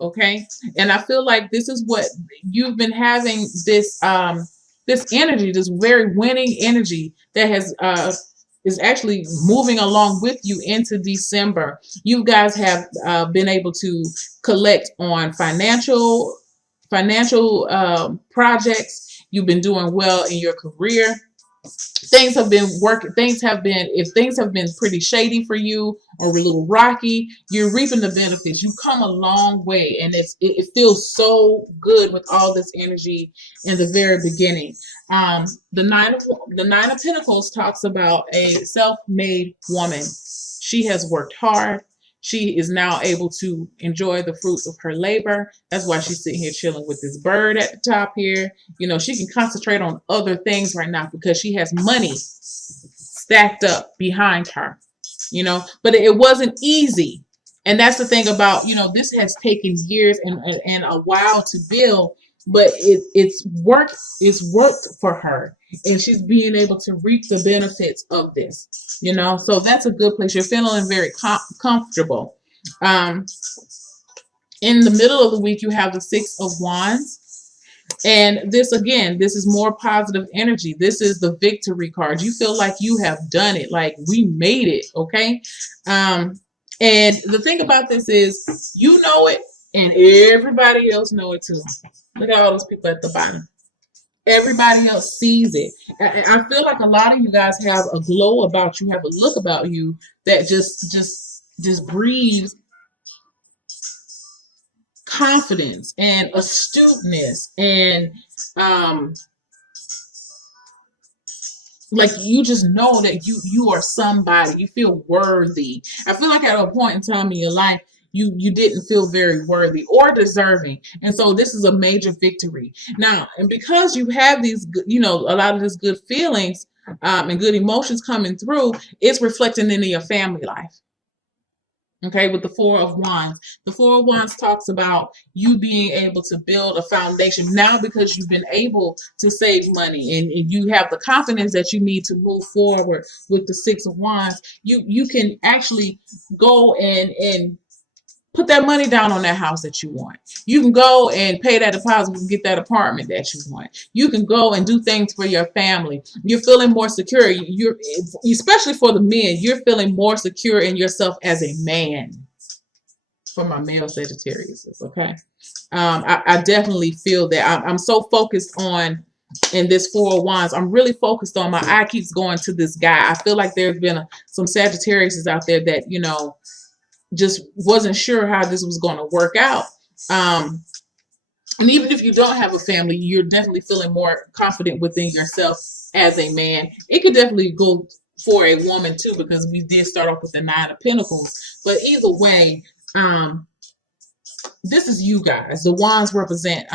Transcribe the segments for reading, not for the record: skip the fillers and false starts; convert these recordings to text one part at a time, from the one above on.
Okay. And I feel like this is what you've been having, this energy, this very winning energy that has is actually moving along with you into December. You guys have been able to collect on financial projects. You've been doing well in your career. Things have been working. Things have been, if things have been pretty shady for you or a little rocky, you're reaping the benefits. You've come a long way, and it feels so good with all this energy in the very beginning. The nine of Pentacles talks about a self-made woman. She has worked hard. She is now able to enjoy the fruits of her labor. That's why she's sitting here chilling with this bird at the top here. She can concentrate on other things right now because she has money stacked up behind her. But it wasn't easy. And that's the thing about, this has taken years and a while to build, but it's worked for her, and she's being able to reap the benefits of this. So that's a good place. You're feeling very comfortable. um in the middle of the week, you have the Six of Wands, and this, again, this is more positive energy. This is the victory card. You feel like you have done it, like we made it. Okay. And the thing about this is, you know it, and everybody else know it too. Look at all those people at the bottom. Everybody else sees it. I feel like a lot of you guys have a glow about you, have a look about you that just breathes confidence and astuteness, and um like, you just know that you are somebody. You feel worthy. I feel like at a point in time in your life, you didn't feel very worthy or deserving, and so this is a major victory now. And because you have these a lot of these good feelings, and good emotions coming through, it's reflecting into your family life. Okay, with the Four of Wands. The Four of Wands talks about you being able to build a foundation now because you've been able to save money, and you have the confidence that you need to move forward. With the Six of Wands, you can actually go and put that money down on that house that you want. You can go and pay that deposit and get that apartment that you want. You can go and do things for your family. You're feeling more secure. You're, especially for the men, you're feeling more secure in yourself as a man. For my male Sagittarius, okay. I definitely feel that. I'm so focused on, in this Four of Wands, I'm really focused on, my eye keeps going to this guy. I feel like there's been some Sagittarius out there that, just wasn't sure how this was going to work out. And even if you don't have a family, you're definitely feeling more confident within yourself as a man. It could definitely go for a woman too, because we did start off with the Nine of Pentacles. But either way, this is you guys. The wands represent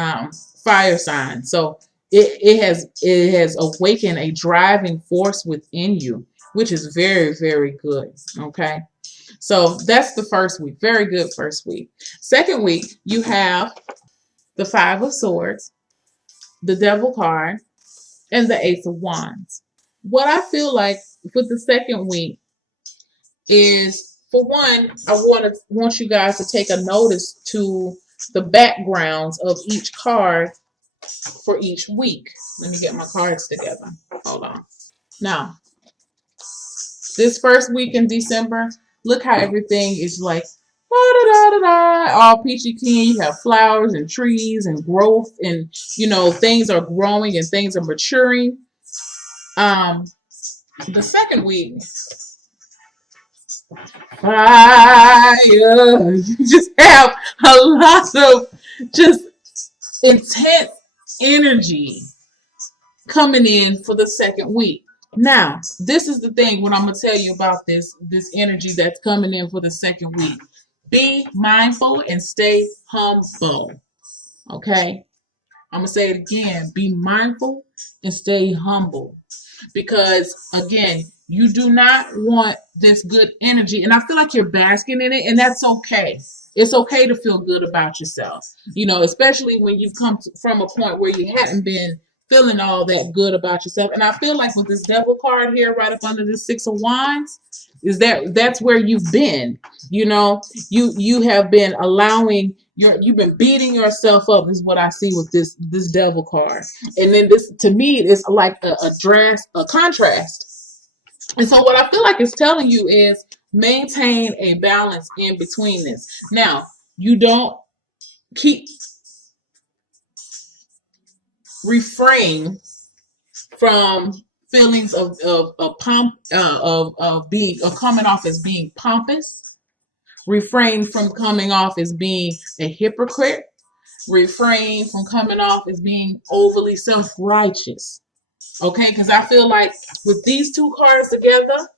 fire signs. So it has awakened a driving force within you, which is very, very good. Okay. So that's the first week. Very good first week. Second week, you have the Five of Swords, the Devil card, and the Ace of Wands. What I feel like with the second week is, for one, I want you guys to take a notice to the backgrounds of each card for each week. Let me get my cards together. Hold on. Now, this first week in December, look how everything is like all peachy keen. You have flowers and trees and growth, and things are growing and things are maturing. The second week, fire. You just have a lot of just intense energy coming in for the second week. Now, this is the thing, what I'm going to tell you about this energy that's coming in for the second week. Be mindful and stay humble. Okay? I'm going to say it again. Be mindful and stay humble. Because, again, you do not want this good energy. And I feel like you're basking in it, and that's okay. It's okay to feel good about yourself. Especially when you've come from a point where you hadn't been feeling all that good about yourself. And I feel like with this Devil card here right up under the Six of Wands, that's where you've been. You have been allowing You've been beating yourself up is what I see with this devil card. And then this, to me, is like a contrast. And so what I feel like it's telling you is maintain a balance in between this. Now, you don't keep refrain from feelings of pomp of coming off as being pompous. Refrain from coming off as being a hypocrite. Refrain from coming off as being overly self-righteous. Okay, because I feel like with these two cards together,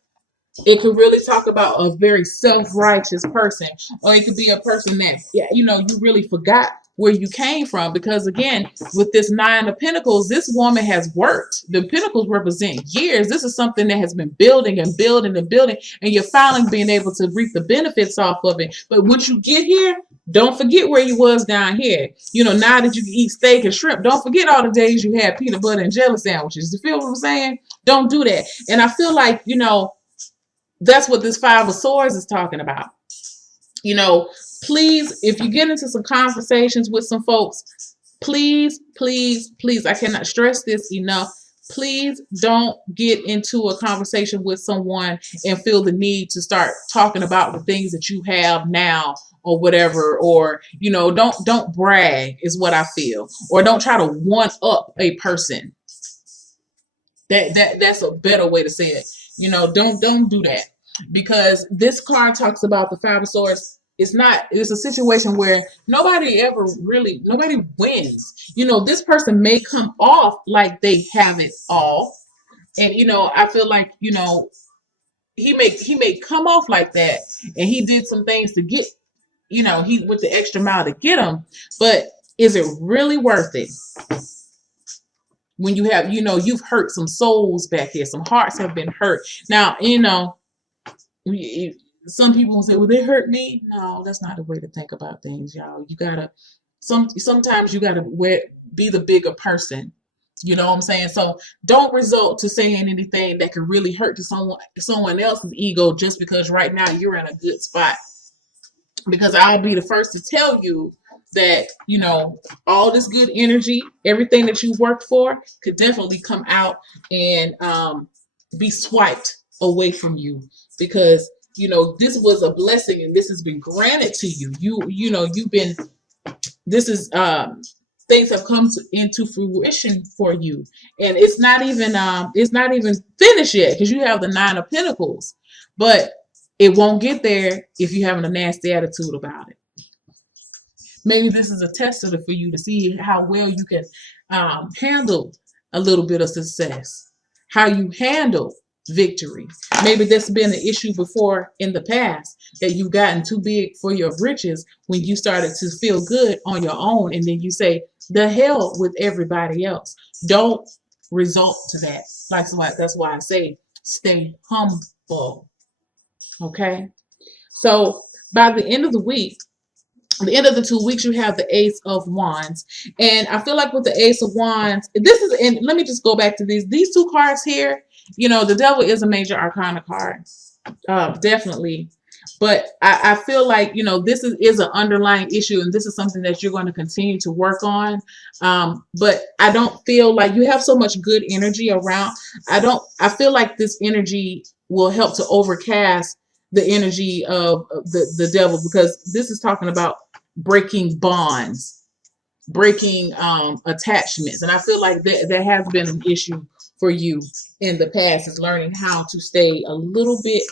it could really talk about a very self-righteous person, or it could be a person that, yeah, you know, you really forgot where you came from. Because again, with this Nine of Pentacles, this woman has worked. The Pentacles represent years. This is something that has been building and building and building, and you're finally being able to reap the benefits off of it. But once you get here, don't forget where you was down here. You know, now that you can eat steak and shrimp, don't forget all the days you had peanut butter and jelly sandwiches. You feel what I'm saying? Don't do that. And I feel like, you know, that's what this Five of Swords is talking about. You know, please, if you get into some conversations with some folks, please, please, please, I cannot stress this enough. Please don't get into a conversation with someone and feel the need to start talking about the things that you have now or whatever, or, you know, don't brag is what I feel, or don't try to one up a person. That's a better way to say it. You know, don't do that, because this card talks about the Five of Swords. It's a situation where nobody wins. You know, this person may come off like they have it all. And, you know, I feel like, you know, he may come off like that, and he did some things to get, you know, he went the extra mile to get them. But is it really worth it? When you have, you know, you've hurt some souls back here, some hearts have been hurt. Now, you know, some people will say, well, they hurt me. No, that's not the way to think about things, y'all. You gotta, sometimes you gotta be the bigger person. You know what I'm saying? So don't resort to saying anything that could really hurt to someone else's ego just because right now you're in a good spot. Because I'll be the first to tell you that, you know, all this good energy, everything that you worked for could definitely come out and be swiped away from you, because, you know, this was a blessing and this has been granted to you. You know, this is, things have come into fruition for you, and it's not even finished yet, because you have the Nine of Pentacles, but it won't get there if you're having a nasty attitude about it. Maybe this is a tester for you to see how well you can handle a little bit of success, how you handle victory. Maybe that's been an issue before in the past, that you've gotten too big for your britches when you started to feel good on your own, and then you say, the hell with everybody else. Don't resort to that. That's why I say stay humble. Okay? So by the end of the week, the end of the 2 weeks, you have the Ace of Wands. And I feel like with the Ace of Wands, and let me just go back to these two cards here. You know, the Devil is a major arcana card. Definitely. But I feel like, you know, this is an underlying issue, and this is something that you're going to continue to work on. But I don't feel like you have so much good energy around. I feel like this energy will help to overcast the energy of the devil, because this is talking about breaking bonds, breaking attachments. And I feel like that has been an issue for you in the past, is learning how to stay a little bit,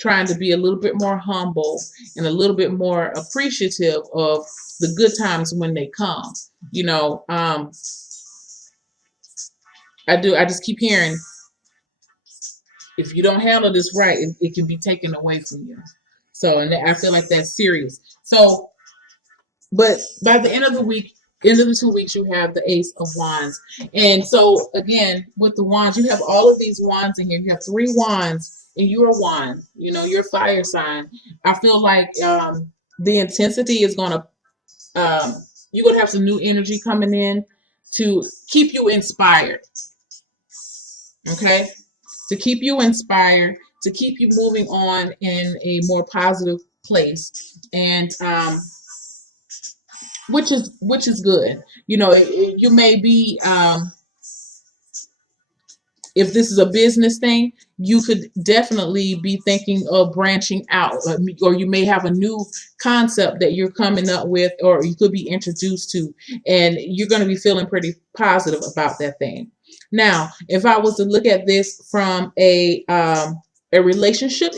trying to be a little bit more humble and a little bit more appreciative of the good times when they come. You know, I just keep hearing, if you don't handle this right, it can be taken away from you. So, and I feel like that's serious. So, but by the end of the week, end of the 2 weeks, you have the Ace of Wands. And so again, with the wands, you have all of these wands in here. You have 3 wands, and you're a wand. You know, you're a fire sign. I feel like the intensity is going to, you're going to have some new energy coming in to keep you inspired. Okay? To keep you inspired, to keep you moving on in a more positive place. And which is good. You may be if this is a business thing, you could definitely be thinking of branching out, or you may have a new concept that you're coming up with, or you could be introduced to, and you're going to be feeling pretty positive about that thing. Now, if I was to look at this from a relationship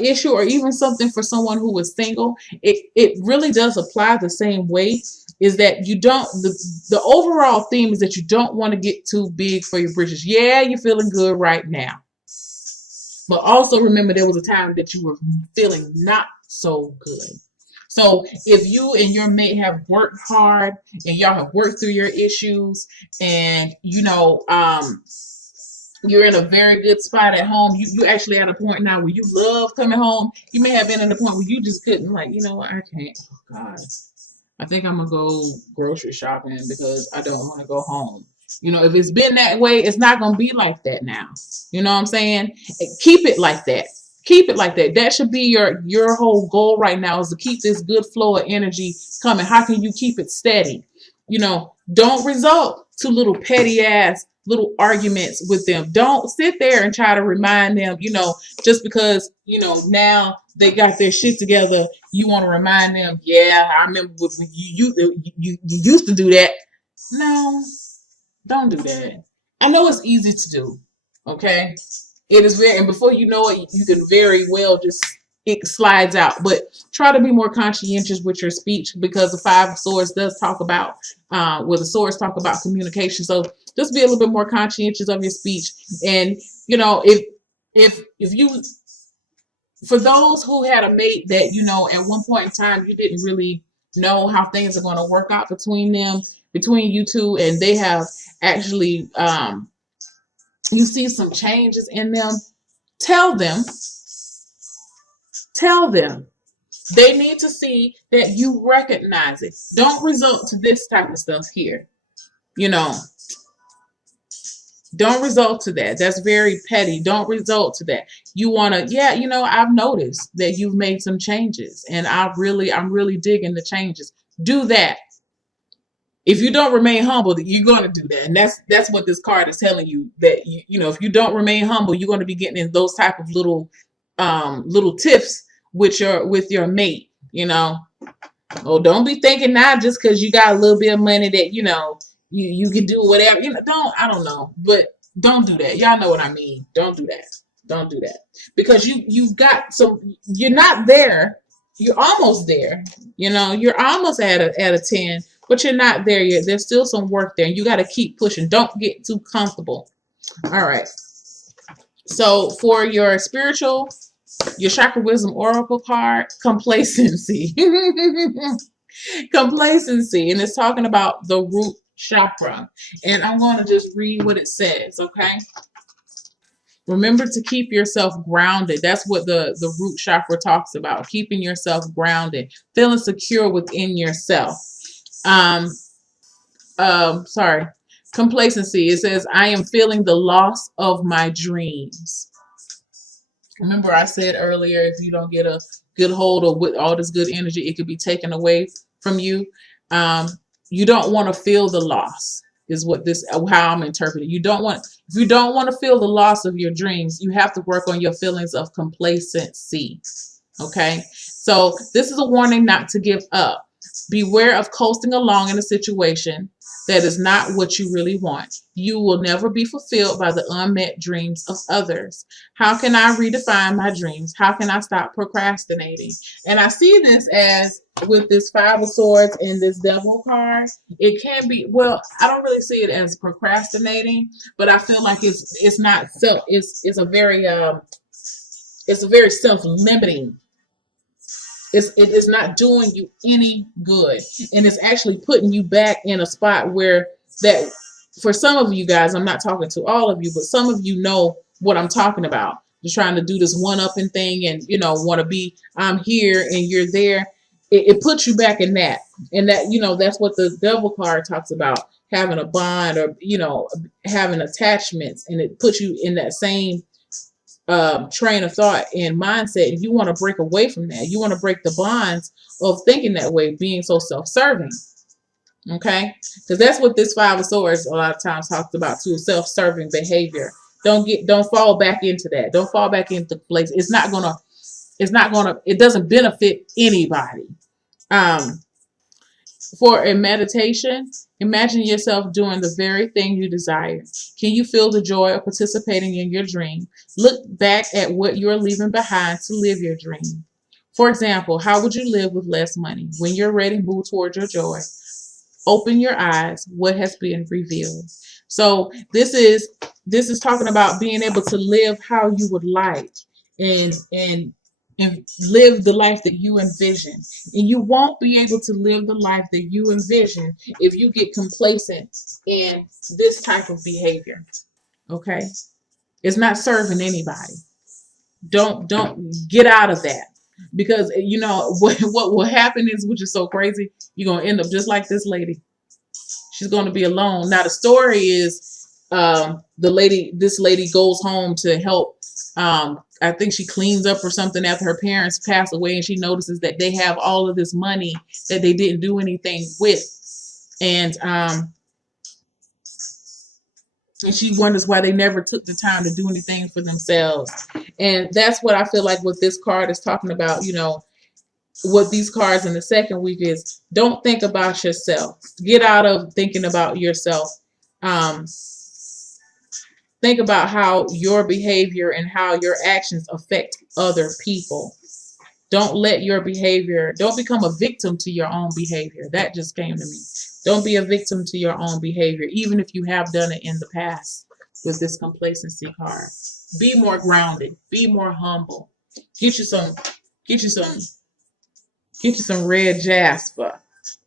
issue, or even something for someone who is single, it really does apply the same way. Is that you don't the overall theme is that you don't want to get too big for your britches. Yeah, you're feeling good right now, but also remember there was a time that you were feeling not so good. So if you and your mate have worked hard and y'all have worked through your issues, and you're in a very good spot at home. You actually at a point now where you love coming home. You may have been at a point where you just couldn't, like, you know what, I can't. Oh God, I think I'm gonna go grocery shopping because I don't want to go home. If it's been that way, it's not gonna be like that now. You know what I'm saying? Keep it like that. Keep it like that. That should be your whole goal right now, is to keep this good flow of energy coming. How can you keep it steady? Don't result to little petty ass little arguments with them. Don't sit there and try to remind them, just because, now they got their shit together, you want to remind them, yeah, I remember when you used to do that. No, don't do that. I know it's easy to do, okay? It is very, and before you know it, you can very well just, it slides out. But try to be more conscientious with your speech, because the Five of Swords does talk about, the swords talk about communication. So just be a little bit more conscientious of your speech. And if you, for those who had a mate that at one point in time you didn't really know how things are going to work out between you two, and they have actually you see some changes in them, tell them they need to see that you recognize it. Don't resort to this type of stuff here. you know don't result to that. That's very petty. Don't result to that. You want to, yeah, I've noticed that you've made some changes, and I'm really digging the changes. Do that. If you don't remain humble, you're going to do that. And that's what this card is telling you, that if you don't remain humble, you're going to be getting in those type of little tiffs with your mate. Oh, don't be thinking now just because you got a little bit of money that you can do whatever. I don't know, but don't do that. Y'all know what I mean. Don't do that. Don't do that, because you've got some. You're not there. You're almost there. You're almost at a 10, but you're not there yet. There's still some work there, and you got to keep pushing. Don't get too comfortable. All right. So for your chakra wisdom oracle card, complacency. Complacency, and it's talking about the root chakra. And I'm going to just read what it says, okay? Remember to keep yourself grounded. That's what the root chakra talks about, keeping yourself grounded, feeling secure within yourself. Sorry. Complacency. It says, I am feeling the loss of my dreams. Remember I said earlier, if you don't get a good hold of with all this good energy, it could be taken away from you. You don't want to feel the loss, is how I'm interpreting. If you don't want to feel the loss of your dreams, you have to work on your feelings of complacency. Okay? So this is a warning not to give up. Beware of coasting along in a situation that is not what you really want. You will never be fulfilled by the unmet dreams of others. How can I redefine my dreams? How can I stop procrastinating? And I see this as, with this Five of Swords and this Devil card, it can be, well, I don't really see it as procrastinating, but I feel like it's not self, it's a very self-limiting. It is not doing you any good, and it's actually putting you back in a spot where that, for some of you guys, I'm not talking to all of you, but some of you know what I'm talking about. You're trying to do this one-upping thing, and want to be, I'm here and you're there. It puts you back in that, and that's what the Devil card talks about, having a bond, or having attachments, and it puts you in that same train of thought and mindset, and you want to break away from that. You want to break the bonds of thinking that way, being so self-serving. Okay, because that's what this Five of Swords a lot of times talks about too: self-serving behavior. Don't fall back into that. Don't fall back into place. It doesn't benefit anybody. Um, for a meditation, imagine yourself doing the very thing you desire. Can you feel the joy of participating in your dream? Look back at what you're leaving behind to live your dream. For example, how would you live with less money? When you're ready, move towards your joy. Open your eyes. What has been revealed? So this is talking about being able to live how you would like, and live the life that you envision. And you won't be able to live the life that you envision if you get complacent in this type of behavior. Okay? It's not serving anybody. Don't get out of that. Because you know what will happen is, which is so crazy, you're gonna end up just like this lady. She's going to be alone. Now the story is, this lady goes home to help. I think she cleans up or something after her parents pass away, and she notices that they have all of this money that they didn't do anything with, and she wonders why they never took the time to do anything for themselves. And that's what I feel like what this card is talking about. You know, what these cards in the second week is: don't think about yourself. Get out of thinking about yourself. Um, think about how your behavior and how your actions affect other people. Don't let your behavior, don't become a victim to your own behavior. That just came to me. Don't be a victim to your own behavior, even if you have done it in the past with this complacency card. Be more grounded. Be more humble. Get you some, get you some red jasper.